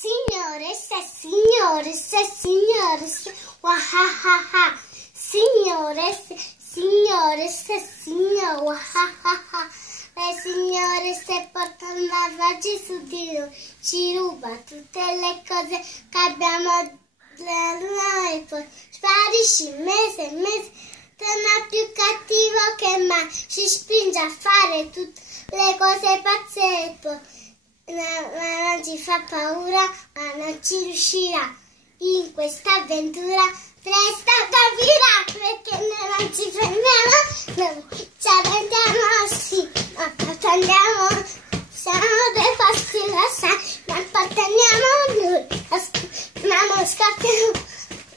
Signoressa, signoressa, signoressa, wahahaha. Signoressa, signoressa, signor, wahahaha. Le signoresse portano la raggi su di noi, ci ruba tutte le cose che abbiamo e poi sparisce mese e mese, torna più cattivo che mai, ci spinge a fare tutte le cose pazze e poi ma non ci fa paura, ma non ci riuscirà in questa avventura. Presto capirà perché noi non ci fermiamo, non ci arrendiamo, sì, ma andiamo, siamo dei posti lontani, ma apparteniamo a noi, ma non scappiamo,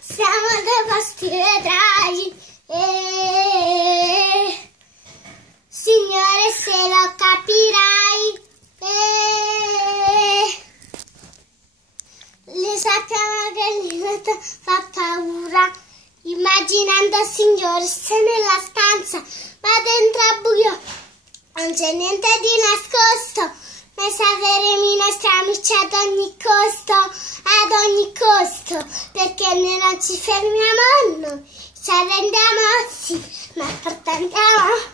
siamo dei posti vedrai. Signore, se lo capirai. Sappiamo che l'imitato fa paura, immaginando signoresse nella stanza, ma dentro al buio non c'è niente di nascosto. Noi salveremo i nostri amici ad ogni costo, perché noi non ci fermiamo, noi ci arrendiamo, sì, ma portiamo